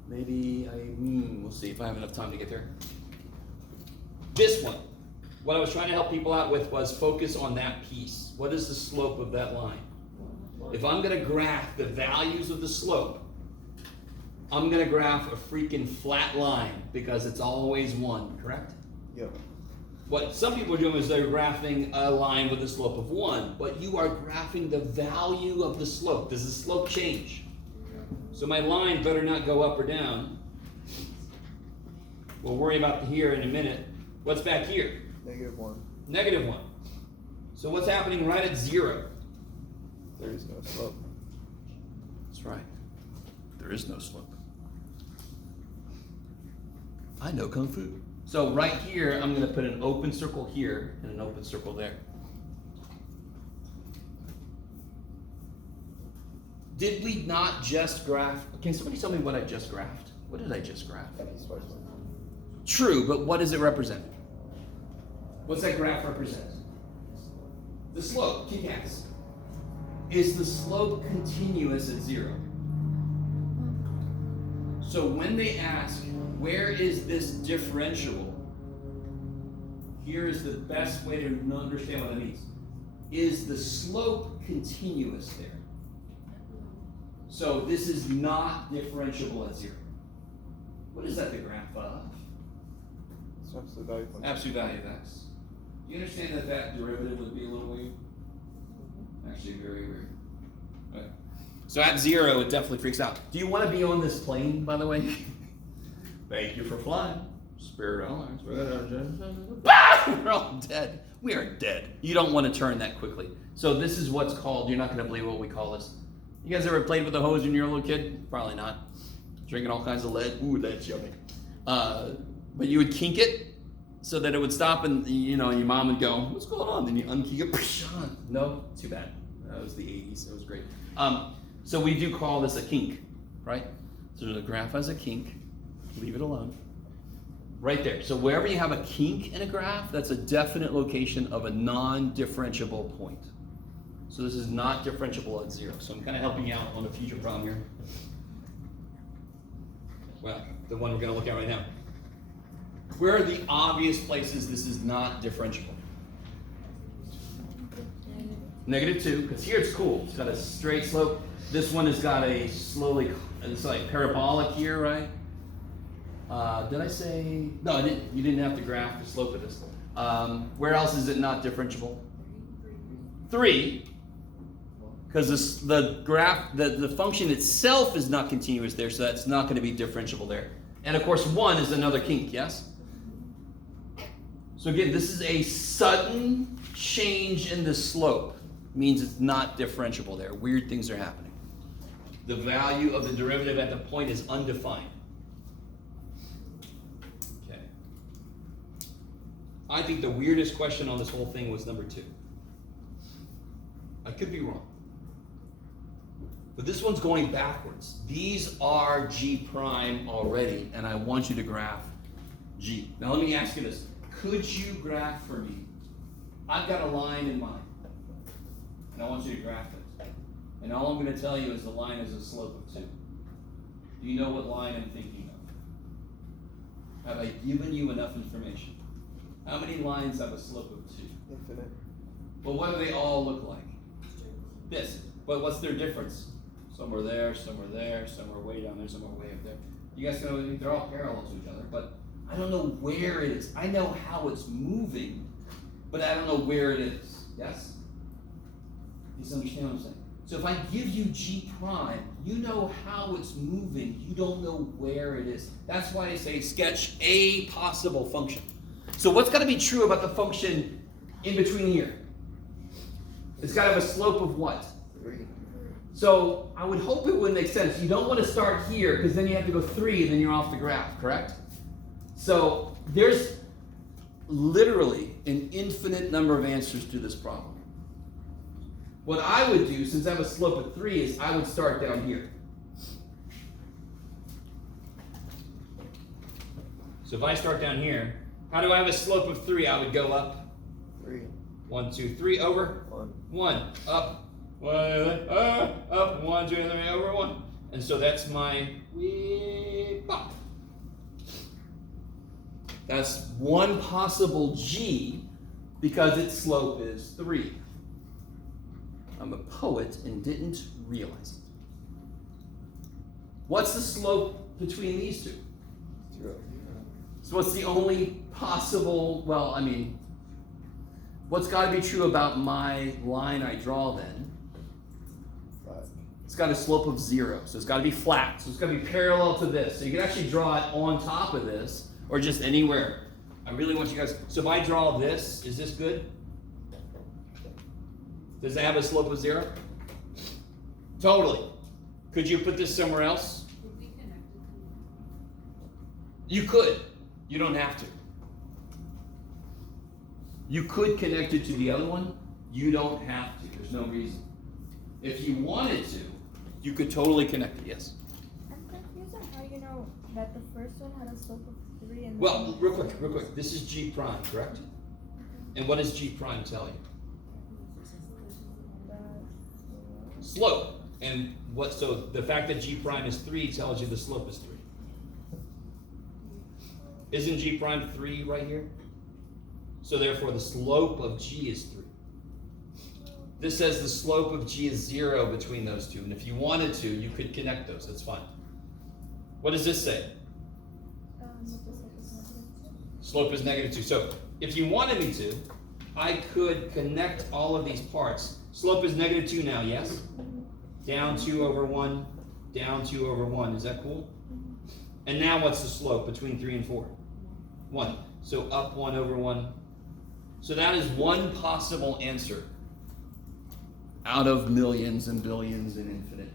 Maybe we'll see if I have enough time to get there. This one, what I was trying to help people out with was focus on that piece. What is the slope of that line? If I'm going to graph the values of the slope, I'm going to graph a freaking flat line because it's always 1, correct? Yep. What some people are doing is they're graphing a line with a slope of 1, but you are graphing the value of the slope. Does the slope change? So my line better not go up or down. We'll worry about here in a minute. What's back here? -1. -1. So what's happening right at 0? There is no slope. That's right. There is no slope. I know Kung Fu. So right here, I'm going to put an open circle here and an open circle there. Did we not just graph? Can somebody tell me what I just graphed? What did I just graph? True, but what does it represent? What's that graph represent? The slope, kick ass. Is the slope continuous at 0? So when they ask, where is this differentiable? Here is the best way to understand what that means. Is the slope continuous there? So this is not differentiable at 0. What is that the graph of? It's absolute value function. Absolute value of x. Do you understand that that derivative would be a little weird? Actually, very weird. Okay. So at 0, it definitely freaks out. Do you want to be on this plane, by the way? Thank you for flying. Spirit Airlines. We're all dead. We are dead. You don't want to turn that quickly. So this is what's called, you're not going to believe what we call this. You guys ever played with a hose when you were a little kid? Probably not. Drinking all kinds of lead. Ooh, that's yummy. But you would kink it so that it would stop, and your mom would go, "What's going on?" Then you unkink it. No, too bad. That was the 80s. It was great. So we do call this a kink, right? So the graph has a kink. Leave it alone. Right there. So wherever you have a kink in a graph, that's a definite location of a non-differentiable point. So this is not differentiable at 0. So I'm kind of helping you out on a future problem here. Well, the one we're going to look at right now. Where are the obvious places this is not differentiable? -2, because here it's cool. It's got a straight slope. This one has got a it's like parabolic here, right? Did I say, no, I didn't, you didn't have to graph the slope of this. Where else is it not differentiable? 3, because the graph, the function itself is not continuous there, so that's not going to be differentiable there. And of course 1 is another kink, yes? So again, this is a sudden change in the slope. Means it's not differentiable there. Weird things are happening. The value of the derivative at the point is undefined. Okay. I think the weirdest question on this whole thing was number 2. I could be wrong. But this one's going backwards. These are G prime already, and I want you to graph G. Now let me ask you this. Could you graph for me? I've got a line in mind, and I want you to graph it. And all I'm going to tell you is the line is a slope of 2. Do you know what line I'm thinking of? Have I given you enough information? How many lines have a slope of 2? Infinite. Well, what do they all look like? This. But what's their difference? Some are there, some are there, some are way down there, some are way up there. You guys know they're all parallel to each other, but I don't know where it is. I know how it's moving, but I don't know where it is. Yes? You just understand what I'm saying? So if I give you G prime, you know how it's moving. You don't know where it is. That's why I say sketch a possible function. So what's got to be true about the function in between here? It's got to have a slope of what? 3. So I would hope it would make sense. You don't want to start here because then you have to go 3 and then you're off the graph, correct? So there's literally an infinite number of answers to this problem. What I would do, since I have a slope of 3, is I would start down here. So if I start down here, how do I have a slope of 3? I would go up. 3. 1, 2, 3, over. 1, up. 1, up. 1, 2, 3, over 1. And so that's my pop. That's one possible G because its slope is 3. I'm a poet and didn't realize it. What's the slope between these two? 0. So what's the only possible, well, I mean, what's got to be true about my line I draw then? Flat. It's got a slope of 0, so it's got to be flat. So it's got to be parallel to this. So you can actually draw it on top of this, or just anywhere. I really want you guys, so if I draw this, is this good? Does it have a slope of 0? Totally. Could you put this somewhere else? Would we connect it to You could. You don't have to. You could connect it to the other one. You don't have to. There's no reason. If you wanted to, you could totally connect it. Yes? I'm confused on how you know that the first one had a slope of 3 and Well, real quick. This is G prime, correct? And what does G prime tell you? Slope. And what? So the fact that G prime is 3 tells you the slope is 3. Isn't G prime 3 right here? So therefore the slope of G is 3. This says the slope of G is 0 between those two. And if you wanted to, you could connect those. That's fine. What does this say? Slope is -2. So if you wanted me to, I could connect all of these parts. Slope is -2 now, yes? Down 2 over 1, down 2 over 1. Is that cool? And now what's the slope between 3 and 4? 1. So up 1 over 1. So that is one possible answer out of millions and billions and infinite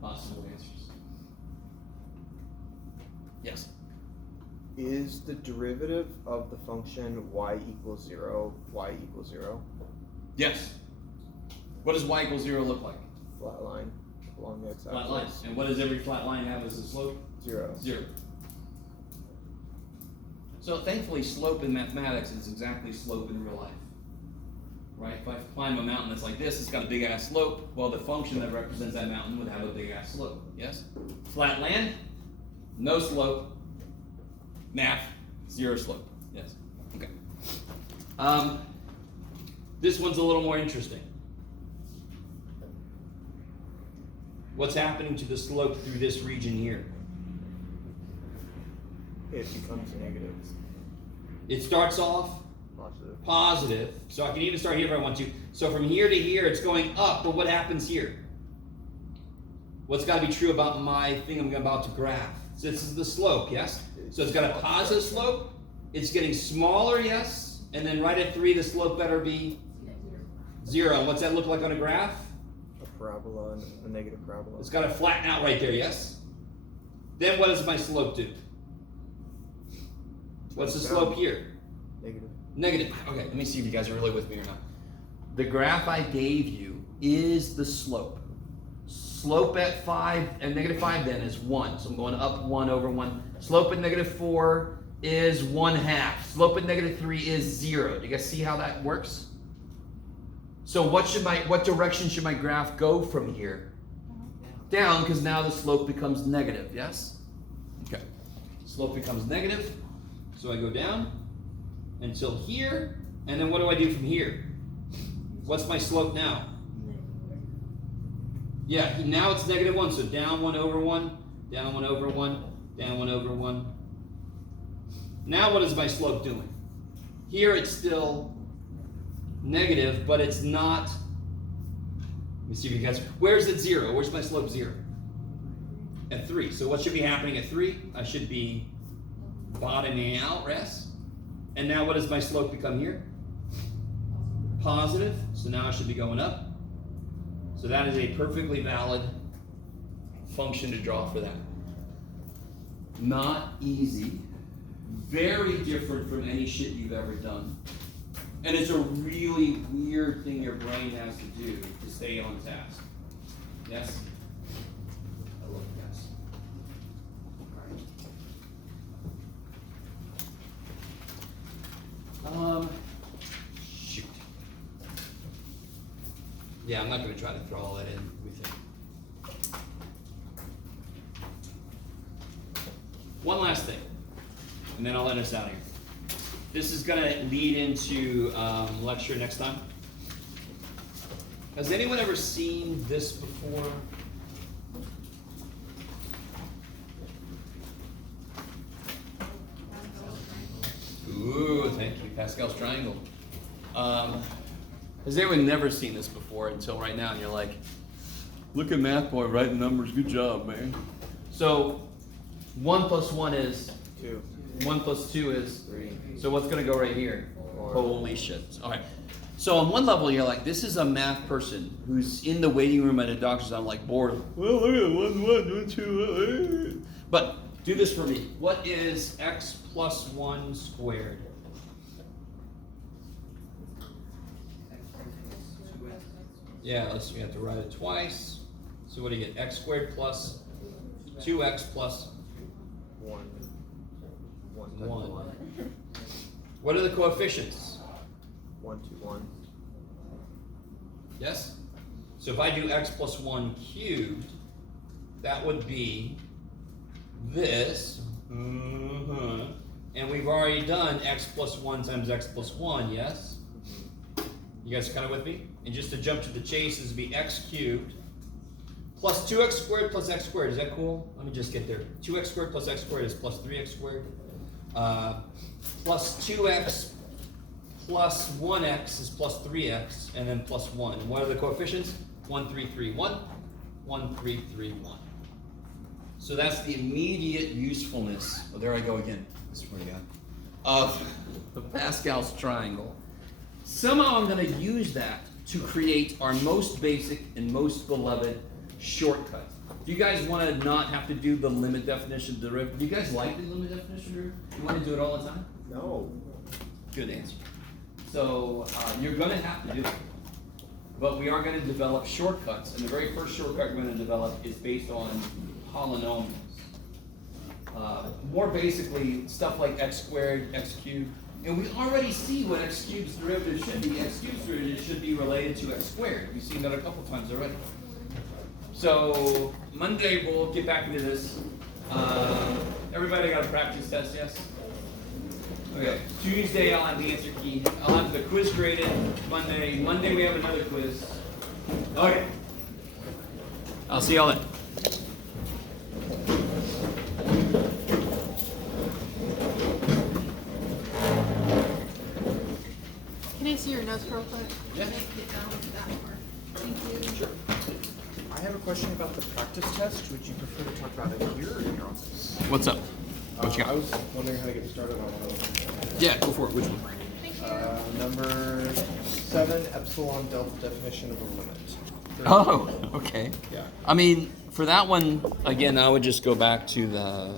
possible answers. Yes? Is the derivative of the function y equals 0, y equals 0? Yes. What does y equals 0 look like? Flat line along the x-axis. Flat line. And what does every flat line have as a slope? 0. 0. So thankfully, slope in mathematics is exactly slope in real life. Right? If I climb a mountain that's like this, it's got a big ass slope. Well, the function that represents that mountain would have a big ass slope. Yes? Flat land, no slope. Math, 0 slope. Yes. Okay. This one's a little more interesting. What's happening to the slope through this region here? It becomes negative. It starts off Positive. positive. So I can even start here if I want to. So from here to here, it's going up, but what happens here? What's got to be true about my thing I'm about to graph? So this is the slope, yes? So it's got a positive slope. It's getting smaller, yes? And then right at 3, the slope better be 0. And what's that look like on a graph? A parabola, a negative parabola. It's got to flatten out right there, yes? Then what does my slope do? What's the slope here? Negative. Negative. Okay, let me see if you guys are really with me or not. The graph I gave you is the slope. Slope at 5, and negative 5 then is 1. So I'm going up 1 over 1. Slope at negative 4 is 1/2. Slope at negative 3 is 0. Do you guys see how that works? So what direction should my graph go from here? Down, because now the slope becomes negative, yes? Okay. Slope becomes negative. So I go down until here, and then what do I do from here? What's my slope now? Yeah, now it's negative 1, so down 1 over 1, down 1 over 1, down 1 over 1. Now what is my slope doing? Here it's still negative, but it's not. Let me see if you guys, where's it 0? Where's my slope 0? At 3. So what should be happening at 3? I should be bottoming out, rest. And now what does my slope become here? Positive. So now I should be going up. So that is a perfectly valid function to draw for that. Not easy. Very different from any shit you've ever done. And it's a really weird thing your brain has to do to stay on task. Yes? I love yes. Shoot. Yeah, I'm not going to try to throw all that in. We think. One last thing, and then I'll let us out here. This is going to lead into lecture next time. Has anyone ever seen this before? Ooh, thank you, Pascal's triangle. Has anyone never seen this before until right now? And you're like, look at Math Boy writing numbers. Good job, man. So 1 plus 1 is 2. 1 plus 2 is 3. So what's going to go right here? 4. Holy shit. All right. So on one level, you're like, this is a math person who's in the waiting room at a doctor's. I'm like bored. Well, look at 1, 2. But do this for me. What is x plus 1 squared? Yeah, we have to write it twice. So what do you get? X squared plus 2x plus 1. 1 times 1. 1. What are the coefficients? 1, 2, 1. Yes? So if I do x plus 1 cubed, that would be this. And we've already done x plus 1 times x plus 1, yes? You guys kind of with me? And just to jump to the chase, this would be x cubed plus 2x squared plus x squared. Is that cool? Let me just get there. 2x squared plus x squared is plus 3x squared. Plus 2x plus 1x is plus 3x, and then plus 1. And what are the coefficients? 1, 3, 3, 1. 1, 3, 3, 1. So that's the immediate usefulness. Oh, there I go again. I swear to God. Of Pascal's triangle. Somehow I'm going to use that to create our most basic and most beloved shortcut. Do you guys want to not have to do the limit definition derivative? Do you guys like the limit definition derivative? You want to do it all the time? No. Good answer. So you're going to have to do it. But we are going to develop shortcuts. And the very first shortcut we're going to develop is based on polynomials. More basically, stuff like x squared, x cubed. And we already see what x cubed's derivative should be. X cubed's derivative should be related to x squared. We've seen that a couple times already. So Monday we'll get back into this. Everybody got a practice test, yes? Okay. Tuesday I'll have the answer key. I'll have the quiz graded. Monday we have another quiz. Okay. I'll see y'all then. Can I see your notes real quick? Yeah. I didn't get down to that part. Thank you. Sure. I have a question about the practice test. Would you prefer to talk about it here or in your office? What's up? What you I got? was wondering how to get started on one of them. Yeah, go for it. Which one? Number 7, epsilon delta definition of a limit. Oh, okay. Yeah. I mean, for that one, again, I would just go back to the